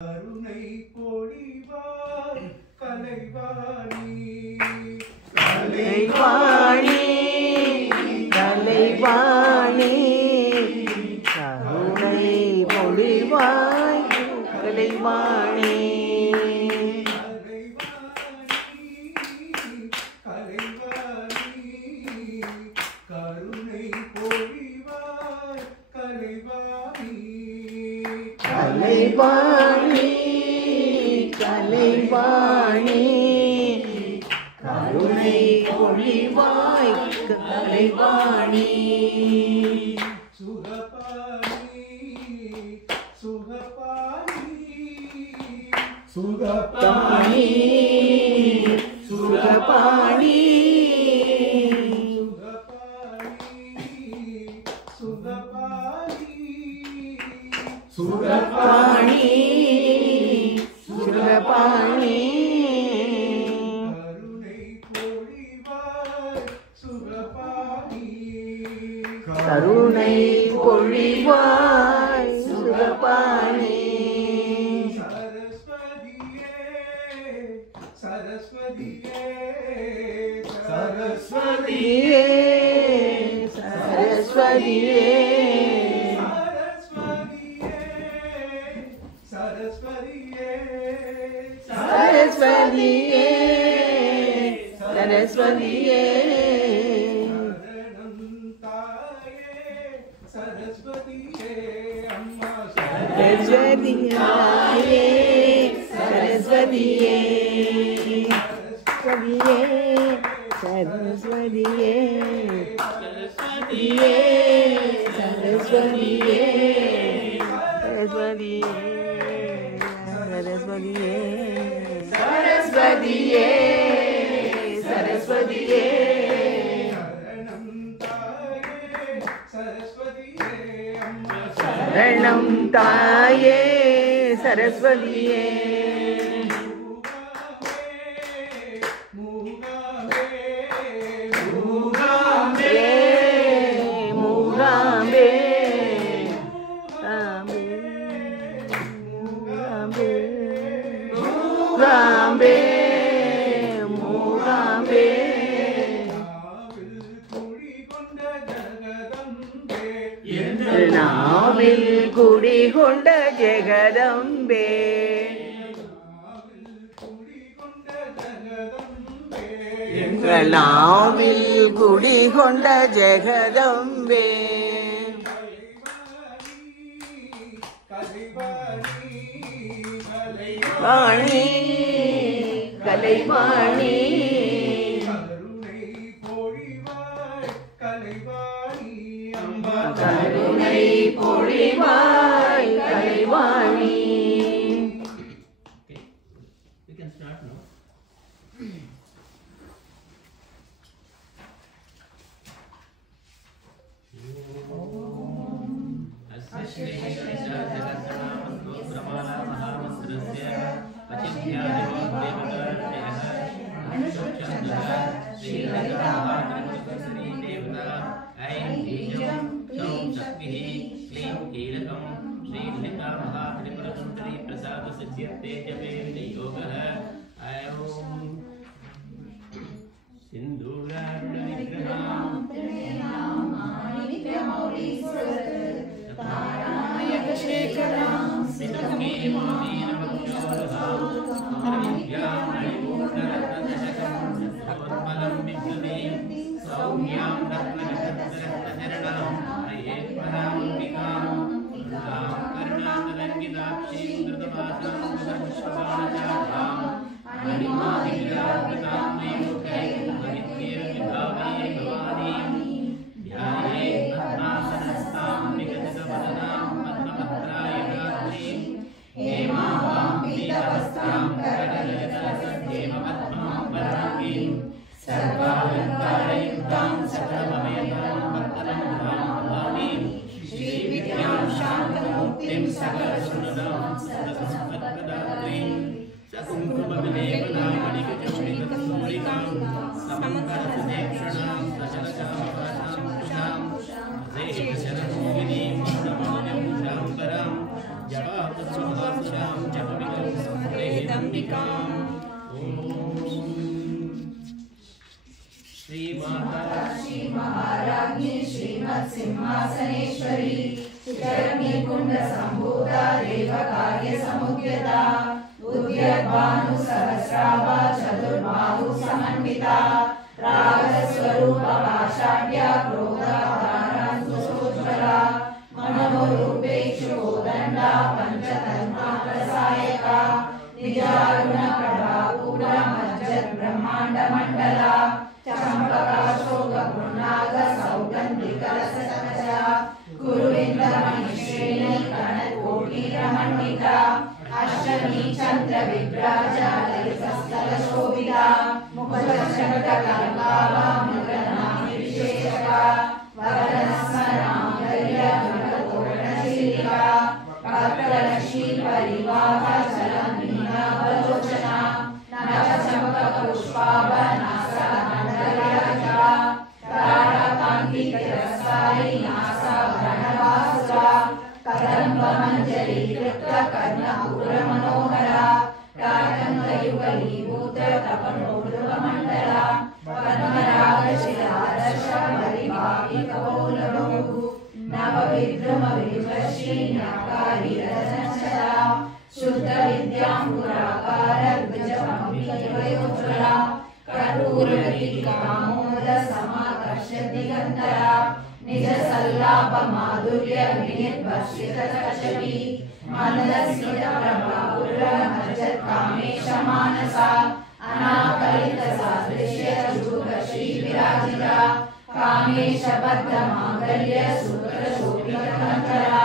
கருணை பொழிவாய் கலைவாணி கலைவாணி கலைவாணி கருணை பொழிவாய் கலைவாணி கருணை பொழிவாய் கலைவாணி கலைவாணி கலைவாணி கருணை பொழிவாய் கலைவாணி சுகபாணி சுகபாணி சுகபாணி சுகபாணி சுகபாணி சுகபாணி கருணை பொழிவாய் சுகபாணி சரஸ்வதியே சரஸ்வதியே சரஸ்வதியே சரஸ்வதியே சரஸ்வதியே சரஸ்வதியே அம்மா சரஸ்வதியே சரஸ்வதியே சரஸ்வதியே சரஸ்வதியே சரஸ்வதியே சரஸ்வதியே சரஸ்வதியே சரஸ்வதியே சரணம் தாயே சரஸ்வதியே மூகாம்பே மூகாம்பே மூகாம்பே மூகாம்பே நாவில் குடிகொண்ட ஜெகதம்பே எங்கள் நாவில் குடிகொண்ட ஜெகதம்பே வாணி கலைவாணி கருணை பொழிவாய் Kalaivani. We can start now. Java पूज्यता उद्यद्भानु सहस्राभा चतुर्बाहु समन्विता रागस्वरूप भाषाढ्य क्रोधाधारांकुशोज्ज्वला मनोरूपेषु कोदण्डा पंचतन्मा प्रसायका निजारुण प्रभापूर मज्जत् ब्रह्मांड मंडला चंपकाशोक पुन्नाग सौगंधिक रससकजा कुरुविंद मणिश्रेणी कनकोटी रमणिका अष्टमी चंद्र विभ्राजा ललितस्थल शोभिता मुखदर्शक कल्पावा मुखनामि विशेषका वरदस्मरांगल्य मुखतोरणशीलिका भक्तलक्ष्मी परिवाह जलमीनावलोचना नवचंपक पुष्पाभ नासा मंडलयाजा ताराकांति तिरस्कारी नासा भरणवासुरा कदंब मंजरी कृत्य कर्णपूर मनोहरा काकंकयुगलीभूत तपनोर्ध्व मंडला पद्मराग शिलादर्श परिभाविकवोलभो नवविद्रुम विभश्री न्याकारी रजनशला शुद्ध विद्यां पुराकार द्विजमभिवयोज्ज्वला कर्पूरवीटिकामोद समाकर्ष्य दिगंतरा निज सल्लाप माधुर्य विनिर्भर्षित चषवी मंदस्मित प्रभापुर मज्जत् कामेश मानसा अनाकलित सादृश्य जुग श्री विराजिता कामेश बद्ध मांगल्य सूत्र शोभित कंकरा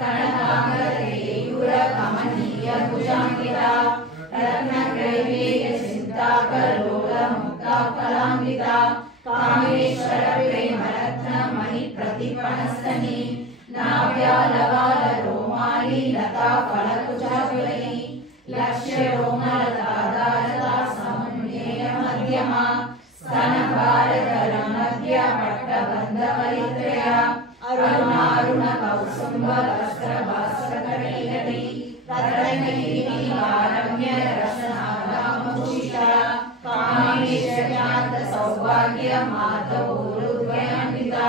कनकांगरेयुर कमनीय भुजांकिता रत्नग्रैवेय चिंताकलोल मुक्ता कलांकिता कामेश्वर प्रेम रत्न मणि प्रतिपणस्तनी नाव्यालवाल रोमाली लता फलकुचाकुली लक्ष्य रोमलतादारता समुन्नेय मध्यमा स्तनभारतर मध्य पट्टबंध परित्रया अरुणारुण कौसुम्ब वस्त्र भास्करैलरी रत्नगिरी आरम्य रसनादामुषिता कामेशजात सौभाग्य माधवोरुद्वयान्विता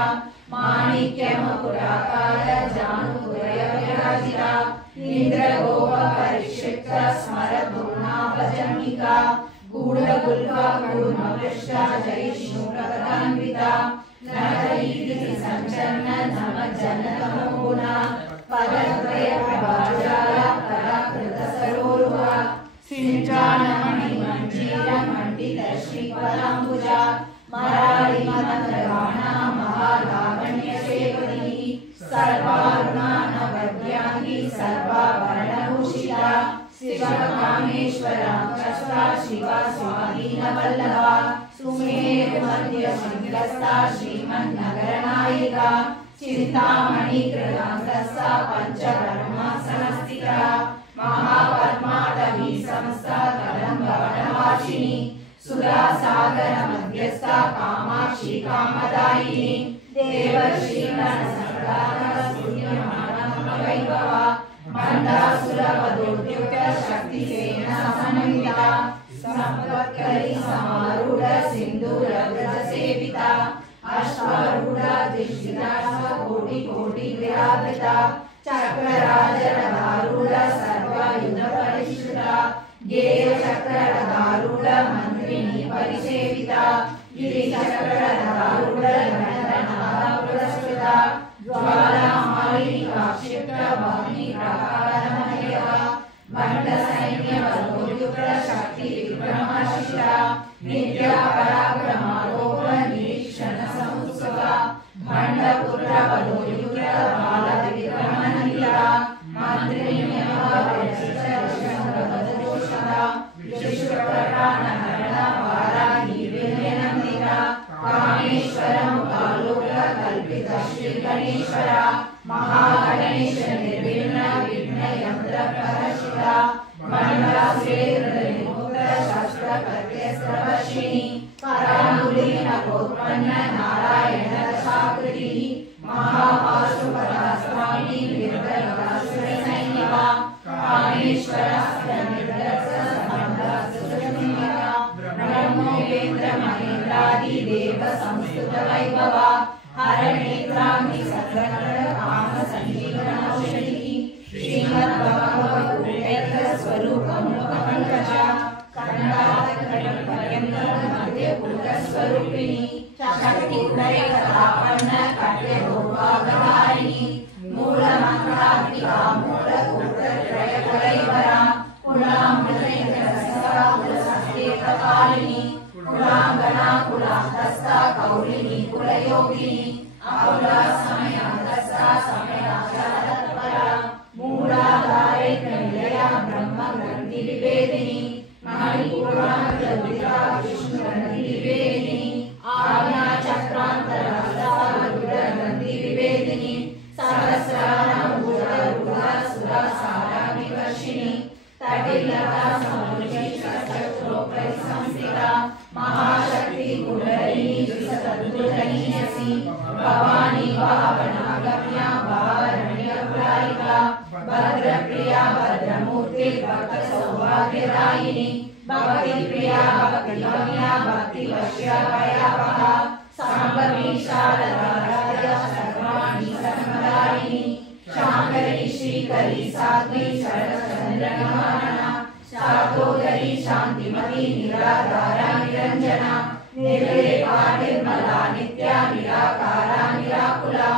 माणिक्य मकुटाकार जानुद्वय विराजिता इंद्रगोप परिक्षिप्त स्मरपूर्णाभजन्मिका गूढगुल्फा कूर्मपृष्ठा जयिष्णुप्रकटान्विता नरलीति संचन्न नमज्जनतमोगुणा पदद्वय प्रभाजाला कराकृत सरोरुहा सिंचानमणि मंजीर मंडित श्रीपदाम्बुजा मरारी मंत्रगाणा महालावण्य सेवनी सर्वारुणा नवद्यांगी सर्वाभरणभूषिता शिवकामेश्वरा कष्टा शिवा स्वाधीनवल्लभा सुमेरु मध्य सिंहस्था श्रीमन्नगरनायिका चिंतामणि कृतांतस्था पंचकर्मासनस्थिता महापद्माटवी संस्था कदम्बवनवासिनी सुरासागर मध्यस्था कामाक्षी कामदायिनी देवर्षि गणसंघातः स्तुत्यमानमवैभवा मंदासुरवधोद्युक्त शक्तिसेना समन्विता संपत्करी समारूढ़ सिंधूर व्रज सेविता अश्वारूढ़ दिशिता कोटि कोटि विराजिता चक्रराजरधारूढ़ सर्वायुध परिष्कृता गेय चक्ररधारूढ़ मंत्रिणी परिसेविता गिरिचक्ररधारूढ़ गणधनादा पुरस्कृता ज्वालामालिनी काक्षिप्त भग्नि प्रकारमयवा भंड सैन्य बलोद्युक्त शक्ति विक्रमशिता नित्या पराक्रमारोप निरीक्षण समुत्सुका भंड पुत्र बलोद्युक्त बाल विक्रमनन्दिता मंत्रिण्यः विशेषशंकरवदोषदा विश्वप्राणहरणा वाराही विनयनन्दिता कामेश्वरं कालोक कल्पित श्री गणेश्वरा महागणेश निर्विघ्न विघ्न यंत्र प्रहर्षिता मंडलासुरेन्द्रनिर्मुक्त शस्त्र प्रत्यस्त्रवर्षिणी करांगुली नकोत्पन्न नारायण दशाकृति महापाशुपदास्वामी निर्दयकासुर सैनिका कामेश्वरास्त्र निर्दर्श ब्रह्मोपेन्द्र महेन्द्रादि देव संस्तुत वैभवा हरनेत्राग्नि सत्रकर काम संजीवन औषधि श्रीमद् भगवत स्वरूपिणी शक्ति उदयकथापर्ण कट्यभोगाधारिणी मूलमन्त्रात्मिका मूलकूटत्रयकलैवरा कुलामृतेन्द्रसत्तेकपालिनी कुलाङ्गना कुलान्तस्था कौलिनी कुलयोगिनी अकुला समयान्तस्था समयाचारतत्परा मूलाधारैकनिलया ब्रह्मग्रन्थिविभेदिनी मणिपुरान्तरुद्रा विष्णुग्रन्थिविभेदिनी आज्ञाचक्रान्तरग्रन्थिविभेदिनी सहस्रारभूतरुद्रसुरसारविवर्षिणी तटिलता समरुचिषट्चक्रोपरिसंस्थिता महाशक्ति कुण्डलिनी विसतद्रुतनीयसी भवानी भावनागम्या भावरण्यपुरारिका भद्रप्रिया भद्रमूर्ति भक्तसौभाग्यदायिनी भक्तिप्रिया भक्तिगम्या भक्तिवश्या भयावहा साम्भवी शारदा राजा सर्वाणि सर्वदायिनी शाङ्करी श्रीकरी साध्वी शरदचन्द्रनिवारणा शातोदरी शान्तिमती निराधारा निरञ्जना निर्लेपा निर्मला नित्या निराकारा निराकुला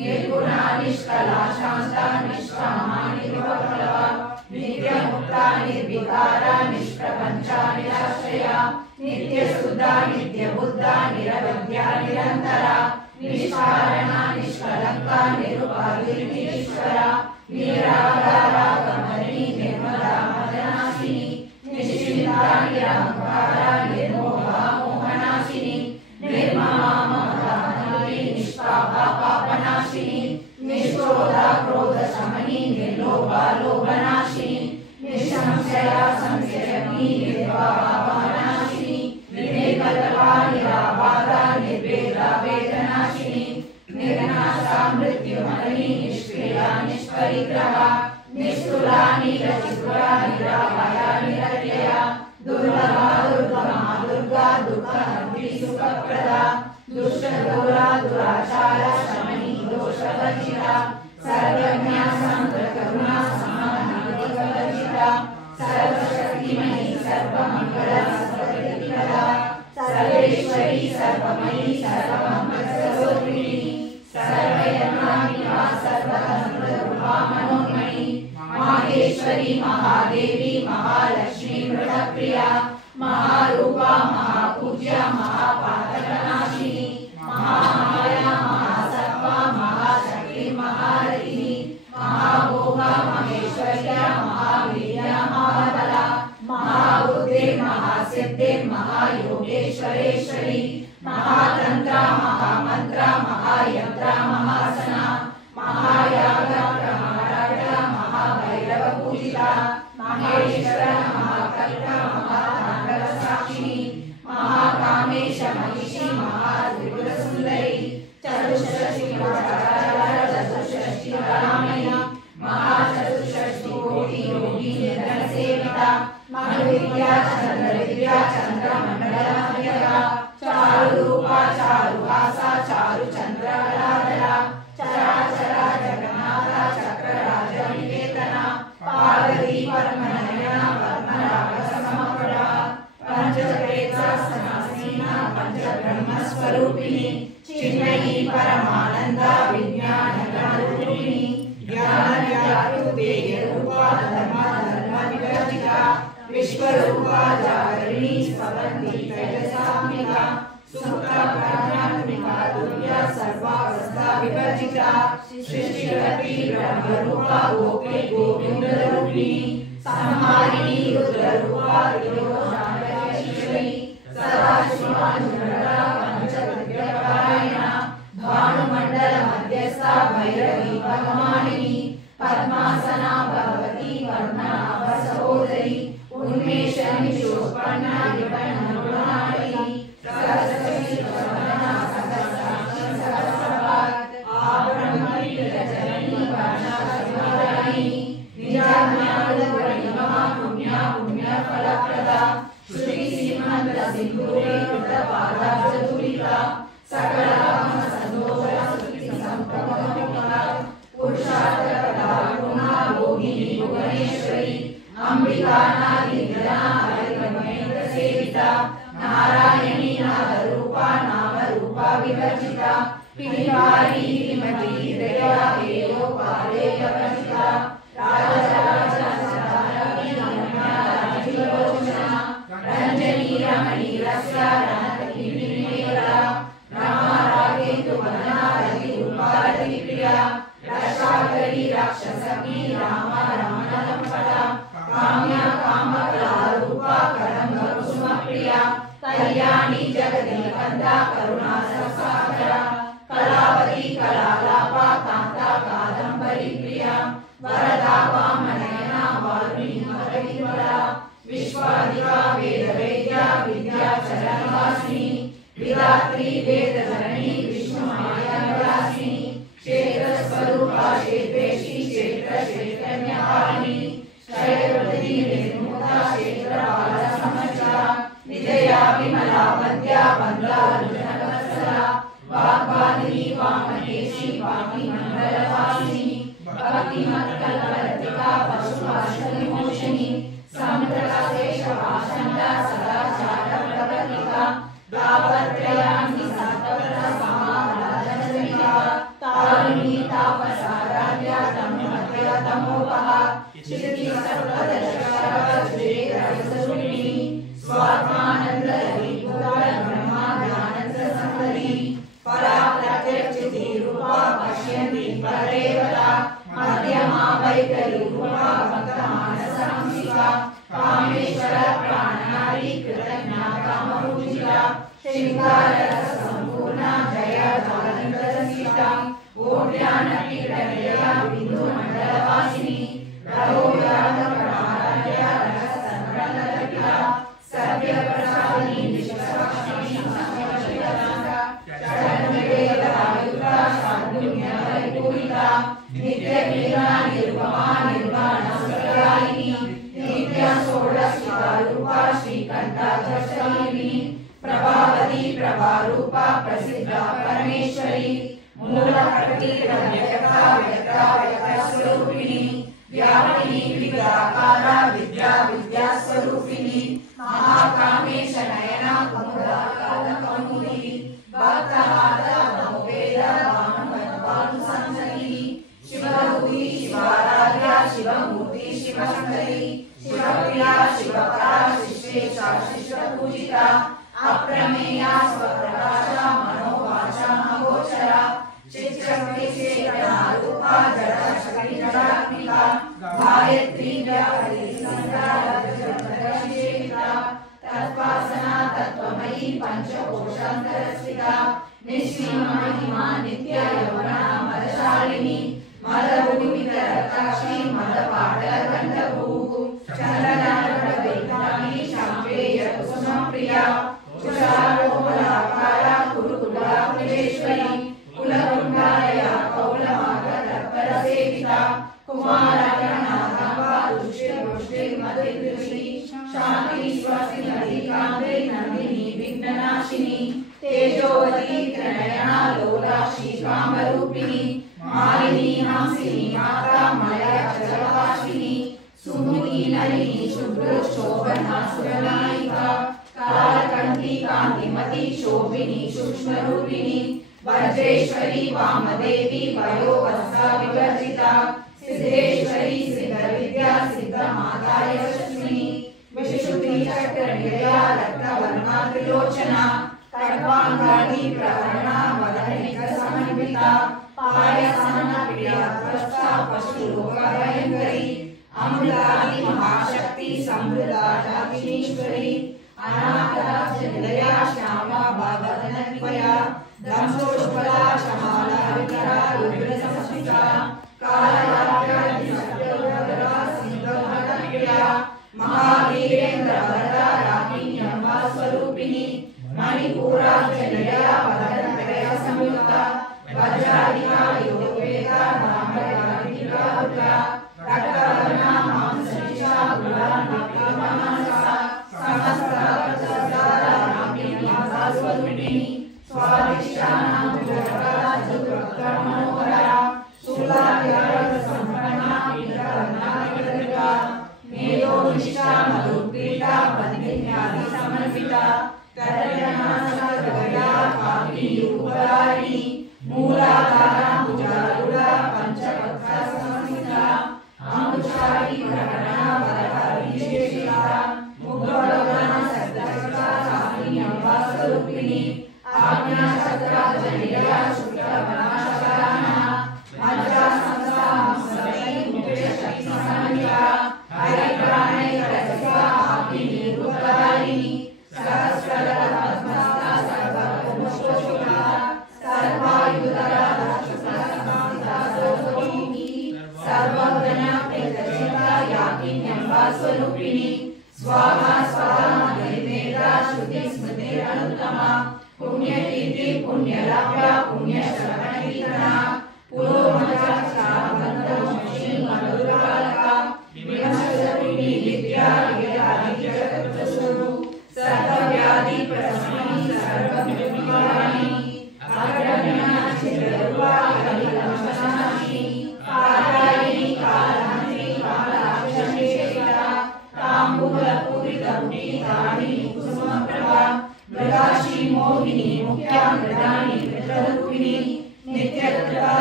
निर्गुणा निष्कला शान्ता निष्कामा निरुपप्लवा नित्यमुक्ता निर्विकारा निष्प्रपञ्चा निराश्रया नित्यशुद्धा नित्यबुद्धा निरवध्या निरन्तरा निष्कारणा निष्कलङ्का निरुपाधिर्निरीश्वरा निराधारा कमलिनी निर्मला मदनाशिनी निश्चिन्ता निरहङ्कारा निर्मोहा मोहनाशिनी निर्ममा ममता निष्पापा पापनाशिनी निष्क्रोधा क्रोधशमनी निर्लोभा लोभनाशिनी निःसंशया संशयनी निर्भावनाशिनी निर्विकल्पा निराबाधा निर्वेदा वेदनाशिनी निर्नाशा मृत्युमरणी निष्क्रिया निष्परिग्रहा निष्ठुला नीलचित्रा निरामया निरत्यया दुर्लभा दुर्गमा दुर्गा दुःखहन्त्री सुखप्रदा दुष्टदूरा दुराचारा शमनी दोषवर्जिता सर्वज्ञा सान्द्रकरुणा समाधानविकलचिता सर्वशक्तिमयी सर्वमङ्गला सर्वप्रदा सर्वेश्वरी सर्वमयी सर्वमङ्गलस्वरूपिणी सर्वयज्ञात्मिका सर्वतन्त्ररूपा मनोन्मयी माहेश्वरी महादेवी महालक्ष्मी मृतप्रिया महारूपा महापूज्या महापातकनाशिनी महामाया महासत्त्वा महाशक्ति महारथिनी महाभोगा महेश्वर्या महावीर्या महाबला महाबुद्धे महासिद्धे महायोगेश्वरेश्वरी महातंत्रा महामंत्रा महायंत्रा महासना महायागा प्रमाराजा महाभैरव पूजिता महेश्वरा महाकल्पा महातांडव साक्षिणी महाकामेश महिषी महात्रिपुर सुंदरी चतुष्षष्टि चतुष्षष्टि रामया महाचतुष्षष्टि कोटि योगी निधन सेविता मनुविद्या चंद्रविद्या चंद्रमंडलमध्यगा चारु रूपा चारु भासा चारु चंद्रकलाधरा चराचरा जगन्नाथा चक्रराज निकेतना पार्वती पद्मनयना पद्मराग समप्रभा पंचप्रेतासनासीना पंचब्रह्मस्वरूपिणी चिन्मयी परमानंदा विज्ञानरूपिणी ज्ञानरूपा धर्मविवर्जिता विश्वरूपा जागरिणी स्पवन्ती तेजसात्मिका सुप्ता प्रज्ञात्मिका दुर्या सर्वावस्था विवर्जिता सृष्टिकर्त्री ब्रह्मरूपा गोपी गोविन्दरूपिणी संहारिणी रुद्ररूपा योगशान्तिश्वरी सदाशिवा निर्मला पंचविद्यापरायणा भानुमण्डल मध्यस्था भैरवी पद्मालिनी पद्मासना भगवती पद्मनाभ सहोदरी उन्मेषणी शोभना विपन्नगुणाणी सरस्वती वन्दना सहस्राक्षी सहस्रपाद आब्रह्मणी जननी वर्णाशुभदायिनी निजाज्ञानगुणनिगमा पुण्या पुण्यफलप्रदा श्रुति श्रीमन्त्र सिन्धूरे कृतपादाब्जदुरिता सकलकाम संदोष स्तुति संप्रभवमुखा पुरुषार्थप्रदा गुणा भोगिनी भुवनेश्वरी अंबिका नादि निधना हरिमहेन्द्र सेविता नारायणी नादरूप नाम रूपा विवर्जिता हिमारी हिमती दया हेयो पारे वर्जिता रंजनी रमणी रस्या रणतकी विनेरा रामा रागेंदु वदना रति रूपा रति प्रिया रक्षाकरी राक्षसकी रामा रमणलंपटा काम्या कामकला रूपा करंब कुसुम प्रिया कल्याणी जगदीकंदा करुणा ससागरा कलावती कलालापा कांता कादंबरी प्रिया वरदा वामनयना वारुणी मकरिवरा विश्वादिका वेदवेद्या विद्याचरणवासिनी विधात्री वेदधरणी विष्णुमाया विलासिनी क्षेत्रस्वरूपा क्षेत्रेशी क्षेत्र चैतन्यकारिणी क्षयवती निर्मुक्ता क्षेत्रपालसमर्चिता निजया विमला वद्या वन्द्यार्जुनवत्सला वाग्वादिनी वामकेशी वाग्विमण्डलवासिनी भक्तिमत्कल्पलतिका पशुपाशविमोचनी समुद्रकाशेषवासन्दा सदाचारप्रवर्तिका तापत्रयान्ति सत्त्वसमाराधनसमिता तारिणी तापसाराध्या तमोमध्या तमोपहा क्षितिसर्वदर्शकस्वरूपिणी स्वात्मानन्दलहरी ब्रह्माज्ञानन्दसंहरी परा प्रत्यक्षितिरूपा पश्यन्ति परेवता मध्यमा वैखरीरूपा भक्तमानसहंसिका कामेश्वर प्राणनारी कृतज्ञा कामपूजिता श्रृंगाररससम्पूर्णा जया ज्वालन्तरसिता ओड्यानपीडनिलया बिन्दुमण्डलवासिनी रघोव्याधप्रणमाराध्या रससंप्रणललिता सत्यप्रसादिनी विश्वसाक्षिणी संवत्सरिता चरणवेदवायुता शार्दूल्यवैपूरिता नित्यलीला निरुपमा निर्वाणसुरयायिनी नित्यषोडशिका रूपा श्रीकण्ठाचलशालिनी प्रभावती प्रभारूपा प्रसिद्धा परमेश्वरी मूलप्रकृति व्यक्ता व्यक्ता व्यक्तस्वरूपिणी व्यापिनी विविधाकारा विद्या विद्यास्वरूपिणी महाकामेश नयना कुमुदाकालकौमुदी भक्तमाता भववेद भानुसंसदी शिवभूति शिवाराध्या शिवमूर्ति शिवशंकरी शिवप्रिया शिवपरा शिष्येशा शिष्यपूजिता अप्रमेया स्वप्रकाशा मनोवाचा महोचरा चित्शक्तिक्षेत्ररूपा जडशक्तिजडात्मिका गायत्री व्याहरिसंसारजगदशिषेता तत्त्वासना तत्त्वमयी पंचकोशान्तरस्थिता निःसीममहिमा नित्य यौवना मदशालिनी मदभूमितरताक्षी मदपाटलगन्धभूः चन्दनानन्दवेदानी शाम्पेय कुसुमप्रिया कुशालोपलाकारा कुरुकुलाकुलेश्वरी कुलकुण्डालया कौलमागतत्परसेविता कुमारकर्णागम्बा तुष्टिर्मुष्टिर्मतिर्दृशी शान्ति स्वस्ति नदीकान्ते नन्दिनी विघ्ननाशिनी तेजोवती त्रिनयना लोलाक्षी कामरूपिणी मालिनी हंसिनी माता मलयजलवासिनी सुमुखी नलिनी शुभ्रशोभना सुरनायिका कालकण्ठी कान्तिमती शोभिनी सूक्ष्मरूपिणी वज्रेश्वरी वामदेवी वयोवस्ता विवर्जिता सिद्धेश्वरी सिद्धविद्या सिद्धमाता यशस्विनी विशुद्धिचक्रनिलया रक्तवर्णा त्रिलोचना खड्वाङ्गादी प्रवर्णा वदनिकसमन्विता पायसनप्रिया त्वष्टा पशुलोकभयङ्करी अमृतादि महाशक्ति समृद्धा दक्षिणेश्वरी अनाथराजनिलया श्यामा भागवतनत्वया दंशोष्फला शमाला विकरा रुद्रसंस्थिता कालरात्रिसत्यवरा सिंहभटप्रिया महावीरेन्द्र वरदा राकिन्यम्बा स्वरूपिणी मणिपुराजनिलया वदनत्रय संयुक्ता वज्रादिका योगवेदा नामयादिका रक्तवर्णा मांसनिशा गुणान्विता समस्त स्वरूपिणी स्वादिष्टानां जगदा जगत्कर्मणोहरा शूलाध्यायसम्पन्ना पीठवर्णाकृता मेधोनिष्ठा मधुपीठा बन्धिन्यादि समर्पिता तदन्यासर्वया स्वाहा स्वाहा मेधा श्रुति स्मृति अनुत्तमा पुण्यकीर्ति पुण्यलाभ्या पुण्यश्रवणकीर्तना पुरोमचा बंधमोक्षी मधुरालका विमर्शरूपिणी विद्या जगत्स्वरूप सर्वव्याधि प्रशमनी सर्वविघ्नहारिणी अग्रगण्या चिररूपा कलिकलमशनाशिनी कालायिनी कालहन्त्री कालाक्षमेशिता ताम्बूलपूरितरुटी तारिणी कुसुमप्रभा मृगाशी मोहिनी मुख्या मृदानी मृतरूपिणी नित्यकृपा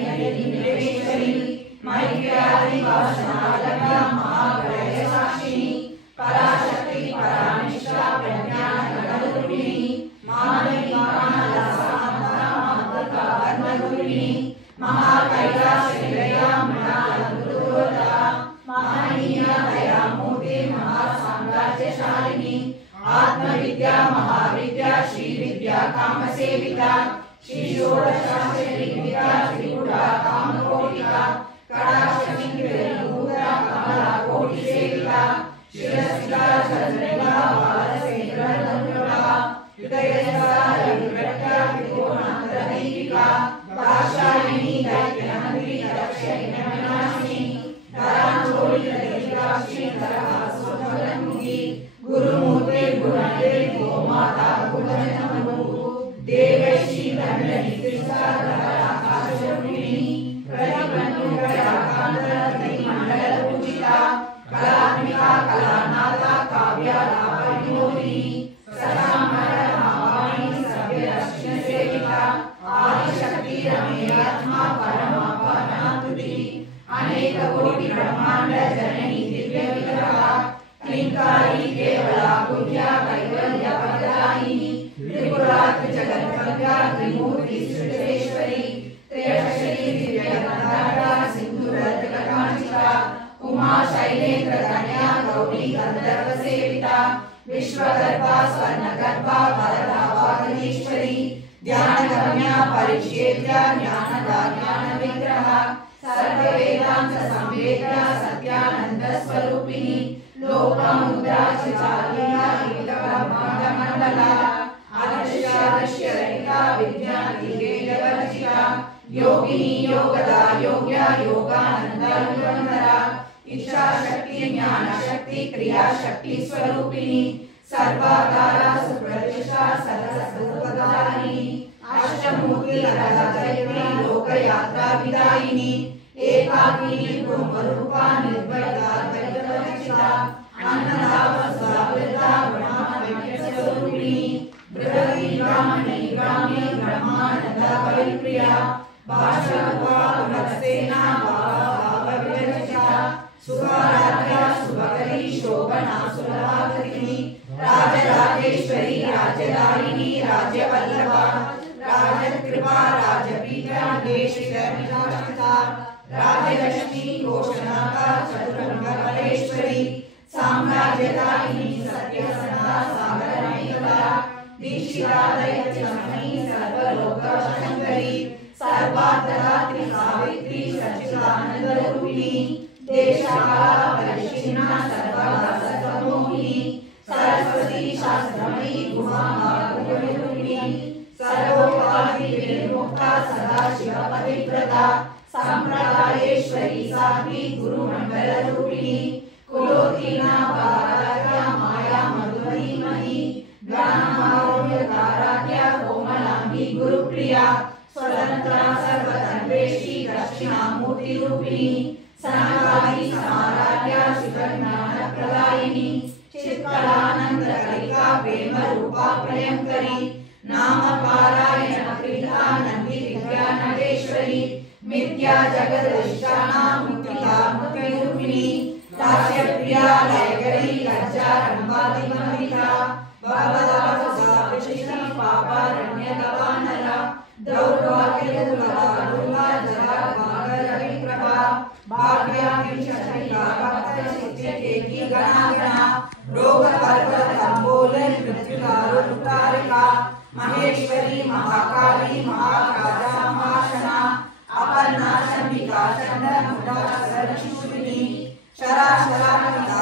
भक्तनिवेशनी मैत्र्यादि वासनालभ्या महाप्रलयसाक्षिणी पराशक्ति परानिष्ठा प्रज्ञानरूपिणी माधवी मानसा वर्णरूपिणी महाकैलासनिलया मृणालमृतोदरा महनीया दया मूर्ति महासाम्राज्यशालिनी आत्मविद्या महाविद्या श्री विद्या कामसेविता श्री षोडशाक्षरी विद्या त्रिपुरा कामकोटिका कटाक्षमिन्द्रभूता कमला कोटि सेविता शिरस्या चंद्रिका बालसेन्द्रनंदप्रभा हृदयस्था रविव्रता त्रिकोणान्तरदीपिका दाक्षायिणी दैत्यहन्त्री दक्षयज्ञविनाशिनी धराञ्चोलितदेहिकाक्षी धरासुभगन्मुखी गुरुमूर्ते गुणदे गोमाता गुणजनमनु देवश्री दण्डनी कृष्णाधराकाशरूपिणी प्रतिमण्डलपूजिता कलात्मिका कलानाथा काव्यालापविनोदिनी सदामरमावाणी सव्यरश्मिसेविता आदिशक्ति रमेयात्मा परमापानातुति अनेककोटि ब्रह्माण्ड जननी दिव्यविग्रहा क्लींकारी केवला गुह्या कैवल्यप्रदायिनी त्रिपुरा त्रिजगद्गङ्गा त्रिमूर्ति सृष्टेश्वरी त्रयश्री दिव्यगन्धाढ्या सिन्धुरत्नकाञ्चिता उमा शैलेन्द्र कन्या गौरी गन्धर्वसेविता विश्वगर्भा स्वर्णगर्भा वरदा वागीश्वरी ध्यानगम्या परिच्छेद्या ज्ञानदा ज्ञानविग्रहा सर्ववेदान्त संवेद्या सत्यानंद स्वरूपिणी लोकमुद्रा चार्या ब्रह्मांडमण्डला अदृश्य रहिता विद्यादिवेदवर्जिता योगिनी योगदा योग्या योगानंदनुबंधरा इच्छा शक्ति ज्ञान शक्ति क्रिया शक्ति स्वरूपिणी सर्वाधारा सुप्रतिष्ठा सरस्वती अष्टमूर्ति अरहतयत्री लोकयात्रा विदायिनी एकाकिनी ब्रह्मरूपा निर्भयता द्वैतवर्जिता अन्नदावसुधा ब्रह्मस्वरूपिणी बृहती ब्राह्मणी ब्राह्मी ब्रह्मानंदा कविप्रिया भाषा भक्तसेना भावविवर्जिता सुभाराध्या शुभकरी शोभना सुलभाकृतिनी राजराजेश्वरी राजदारिणी राजवल्लभा राजकृपा राजपीठा देशिकर्मिता राजलक्ष्मी घोषणाका चतुरंगपरेश्वरी साम्राज्यदायिनी सत्यसंधा सागरमेकला दीक्षिता दैत्यमयी सर्वलोकशंकरी सर्वान्तरात्रि सावित्री सच्चिदानंदरूपिणी देशकाला परिच्छिन्ना सर्वदासत्वमोहिनी सरस्वती शास्त्रमयी गुहारूपिणी सर्वोपाधि विमुक्ता सदाशिवपतिव्रता संप्रदायेश्वरी साध्वी गुरुमण्डलरूपिणी कुलोत्तीर्णा पाराज्ञा माया मधुमयी ज्ञानमारोग्यकाराज्ञा कोमलांगी गुरुप्रिया स्वतंत्रा सर्वतन्त्रेशी दक्षिणामूर्तिरूपिणी सनातनी समाराध्या शिवज्ञानप्रदायिनी चित्कलानन्दकलिका प्रेमरूपा प्रियङ्करी नाम पारायण प्रीता नन्दी विद्या नटेश्वरी मिथ्या जगदधिष्ठाना मुक्तिका मुक्तिरूपिणी लास्यप्रिया लयकरी लज्जा रम्भादिमन्विता भवदासुषिता पापारण्यगवानला दौर्भाग्यदुर्गा जगद्भागरविप्रभा भाग्याभिषेका भक्तचित्तेकी गणागणा रोगपर्वतम्बोलन मृत्युदारुतारिका महेश्वरी महाकाली महाराजा महाशना अपन्ना शंभिका चंद्रमुदा सरशूलिनी शराशरानिका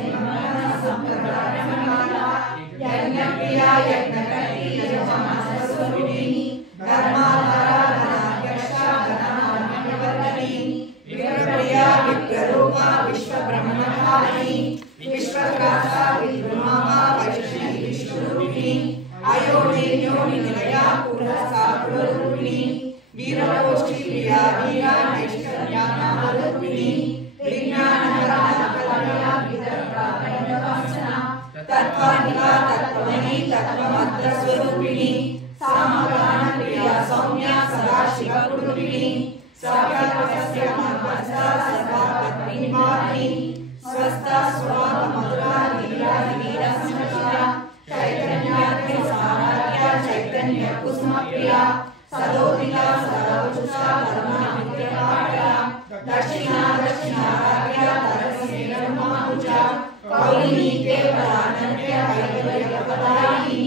जीवन संप्रदायमाला यज्ञप्रिया यज्ञकर्त्री यजमानस्वरूपिणी धर्माधारा धनाध्यक्षा धनान्यवर्धिनी विप्रप्रिया विप्ररूपा विश्वब्रह्मचारिणी विश्वग्रासा विद्रुमामा वैष्णवी विष्णुरूपिणी अयोनियोनि निलया पुरसा पुररूपिणी वीरकोष्ठी प्रिया वीरा नैष्कर्यानामरूपिणी विज्ञानकला कलया विदर्भावैनवासना तत्त्वानिका तत्त्वमयी तत्त्वमन्त्रस्वरूपिणी सामगान प्रिया सौम्या सदाशिवरूपिणी सव्यकस्य मध्वस्ता सर्वापत्नीभाविनी स्वस्था स्वभावमधुरा वीरा वीरसंरचिता चैतन्याग्नि समाराध्या चैतन्य कुसुमप्रिया सदोदिता सरोजुषा धर्मामित्रपाटला दक्षिणा दक्षिणाराध्या तरस्येनमानुजा कौलिनी केवलानन्या कैवल्यपदायिनी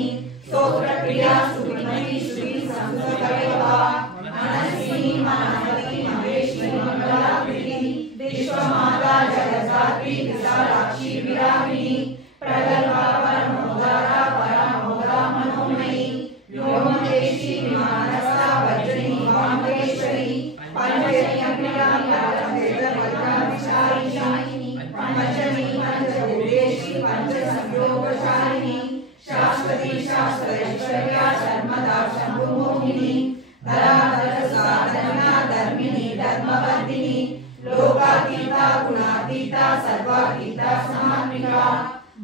स्तोत्रप्रिया सुविमयी श्री संस्कृतवैभवा मनस्विनी मानवती महेश्वरी मंगलाप्रियी विश्वमाता जगद्धात्री विशालाक्षी विरामिनी प्रगल्भा परमोदारा परामोदा मनोमयी व्योमकेशी विमानस्था वज्रिणी वामकेश्वरी पंचयज्ञप्रिया पंचविचारिणी पंचमी पंचभूतेशी पंचसंयोगशालिनी शाश्वती शास्त्रैश्वर्या शर्मदा शंभुमोहिनी धराधर साधना धर्मिणी धर्मवर्धिनी लोकातीता गुणातीता सर्वातीता समात्मिका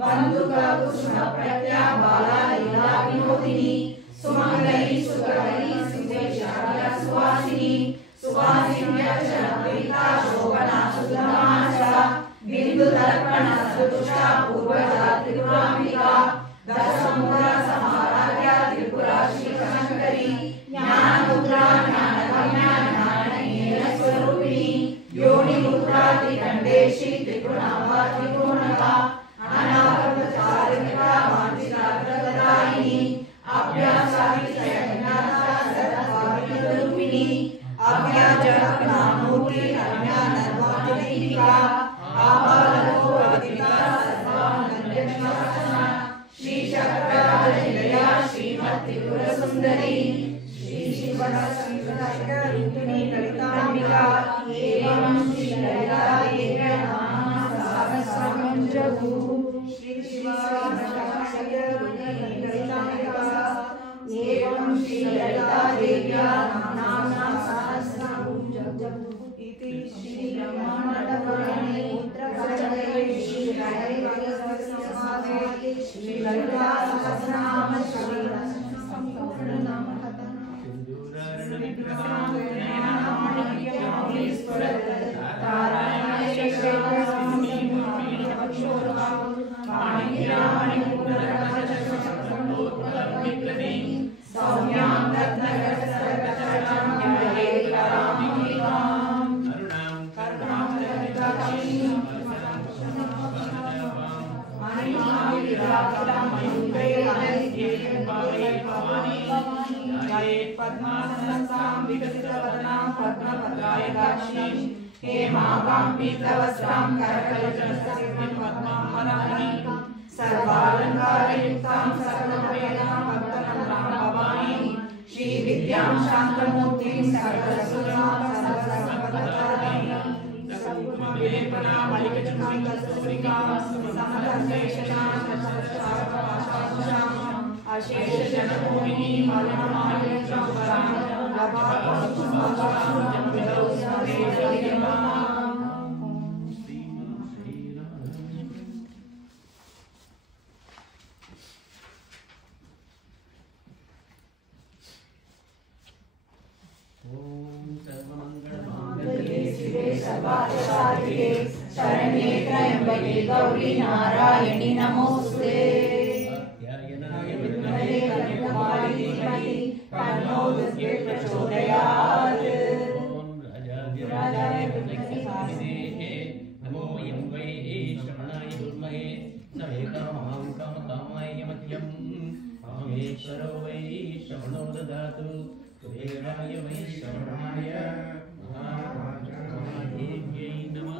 बंधुका कुसुम प्रत्या बाला लीला विनोदिनी सुमंगली सुकरी सुदेशार्या सुवासिनी सुवासिन्यक्षणप्रीता शोभना सुधमानसा बिंदु दर्पण सदुषा पूर्वजा त्रिपुराम्बिका दशमुद्रा समाराध्या त्रिपुरा श्रीशंकरी ज्ञानमुद्रा ज्ञानगम्या ज्ञानहीन स्वरूपिणी योनि मुद्रा त्रिदण्डेशी त्रिगुणावा त्रिगुणका अनागतचारिका वाञ्छिताग्रगदायिनी अभ्यासाभिषयज्ञाता सद्भावितरूपिणी अभ्याजगन्नामूर्ति अज्ञानद्वातिका आबालकोपविदिता सर्वानन्दशासना श्रीचक्रराजनिलया श्रीमत्त्रिपुरसुन्दरी श्रीशिवसंयुतरूपिणी ललिताम्बिका एवं श्रीललिता देव्या नाम सहस्रं जगु श्रीशिवसंयुतरूपिणी ललिताम्बिका एवं श्रीललिता देव्या नाम सहस्रं जगु इति श्रीब्रह्माण्डपुराणे उत्तरखण्डे श्रीहरिवंशसंवादे श्रीललिता सहस्रनाम संपूर्णनाम पद्मासनस्तां विकसितवदनां पद्मपत्राय दाक्षिणीं हेमाभां पीतवस्त्रां करकलितहस्तं पद्माम्बराणि सर्वालङ्कारयुक्तां सर्वभयदां भक्तनम्रां भवानीं श्रीविद्यां शान्तमूर्तिं सकलसुरां सर्वसम्पददायिनीं सर्वविलेपनां मलिकचूडिकां समदर्शनां सर्वशास्त्रां अशेष जनभूमिनी मलमालिनी चौपरां लभाकुसुमां जन्मदौ समेतयमां सर्वार्थसाधिके शरण्ये त्र्यम्बके गौरी नारायणि नमोस्तुते तन्नो दुर्गे प्रचोदयात् राजाय विद्महे नमो यं वै श्रवणाय विद्महे सवेकरमहं कामकामाय मह्यं कामेश्वरो वै श्रवणो ददातु कुबेराय वै श्रवणाय महादेव्यै नमः।